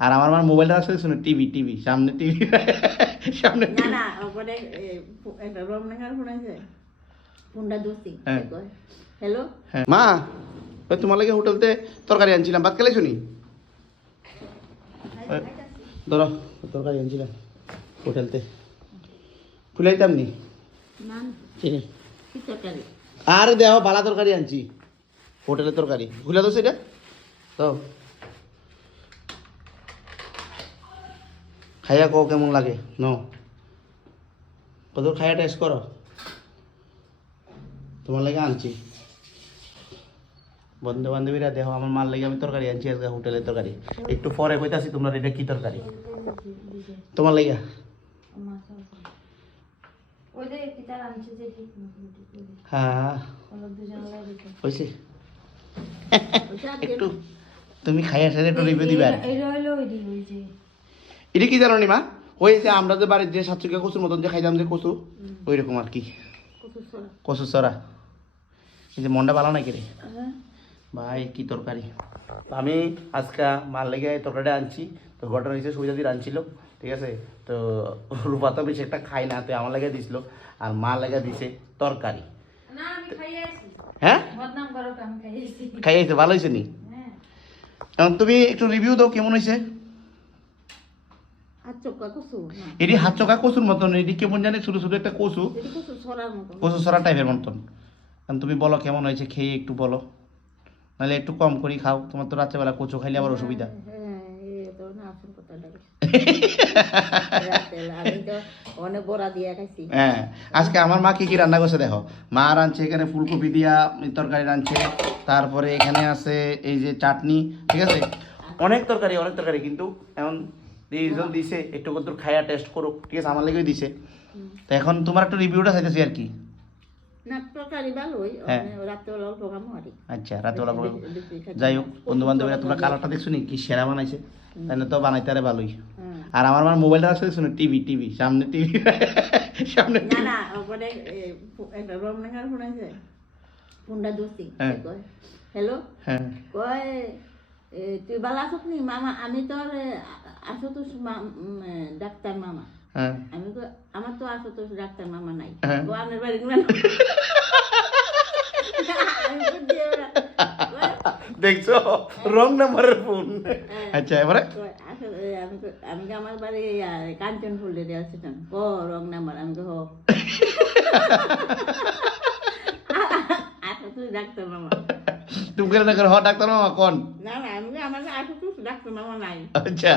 আর আমার মার মোবাইলটা রাখছে শুনে টিভি টিভি সামনে টিভি সামনে না না ওপরে একটা রমনাঙ্গার ফোন আছে ফোনটা দোষী হ্যালো হ্যাঁ মা ওই তোমার লাগে হোটেলতে তরকারি আনছিলাম ভাত খেলে শুনি ধরো তরকারি আনছিলাম হোটেলতে খুলাইতাম নি না চিনি কি তরকারি আর দেহ বালা তরকারি আনছি হোটেলের তরকারি খুলে তো সেটা তো খাইয়া কো কেমন লাগে ন কত খাইয়া টেস্ট করো তোমার লাগে আনছি বন্ধু বান্ধবীরা দেখো আমার মার লাগে আমি তরকারি আনছি আজকে হোটেলের তরকারি একটু পরে কইতাছি তোমরা এটা কি তরকারি তোমার লাগে হ্যাঁ হয়েছে একটু তুমি খাইয়া সেরে একটু রিভিউ দিবে এটা কি জানো নি মা ওই যে আমরা যে বাড়ির যে সাতচুকিয়া কচুর মতন যে খাইতাম যে কচু ওই রকম আর কি কচু সরা এই যে মনটা ভালো নাকি রে ভাই কি তরকারি আমি আজকে মার লেগে তরকারিটা আনছি তো ঘটনা হয়েছে সুবিধা দিয়ে আনছিল ঠিক আছে তো রূপা তো বেশি একটা খাই না তো আমার লেগে দিছিল আর মা লেগে দিছে তরকারি হ্যাঁ খাইয়াছে ভালো হয়েছে নি এখন তুমি একটু রিভিউ দাও কেমন হয়েছে এটি হাত চকা কচুর মতন এটি কেমন জানি ছোট ছোট একটা কচু কচু সরা টাইপের মতন এখন তুমি বলো কেমন হয়েছে খেয়ে একটু বলো নাহলে একটু কম করে খাও তোমার তো রাত্রেবেলা কচু খাইলে আবার অসুবিধা হ্যাঁ আজকে আমার মা কি কি রান্না করছে দেখো মা রাঁধছে এখানে ফুলকপি দিয়া তরকারি রাঁধছে তারপরে এখানে আছে এই যে চাটনি ঠিক আছে অনেক তরকারি কিন্তু এখন এইজন দিছে একটু কত খাইয়া টেস্ট করো ঠিক আছে আমার লেগেই দিছে তো এখন তোমার একটু রিভিউটা চাইতেছি আর কি আচ্ছা রাত্রেবেলা যাই হোক বন্ধু বান্ধবীরা তোমরা কালারটা দেখছো নি কি সেরা বানাইছে তাই না তো বানাইতে আরে ভালোই আর আমার মার মোবাইলটা রাখছে শুনে টিভি টিভি সামনে টিভি সামনে না না ওপরে একটা রমনাঙ্গার ফোন আছে ফোনটা দোষী হ্যালো হ্যাঁ কয় তুই ভালো আছো নি মামা আমি তোর আছো তো ডাক্তার মামা হ্যাঁ আমি আমার তো আছো তো ডাক্তার মামা নাই হ্যাঁ। আমার বাড়ি দেখছো রং নাম্বারের ফোন আচ্ছা এবারে আমি আমার বাড়ি কাঞ্চন ফুলে আসছিলাম ও রং নাম্বার আমি তো হো আছো তুই ডাক্তার মামা তুমি কেন ডাক্তার মামা কোন না না আমি আমার আছো তো ডাক্তার মামা নাই আচ্ছা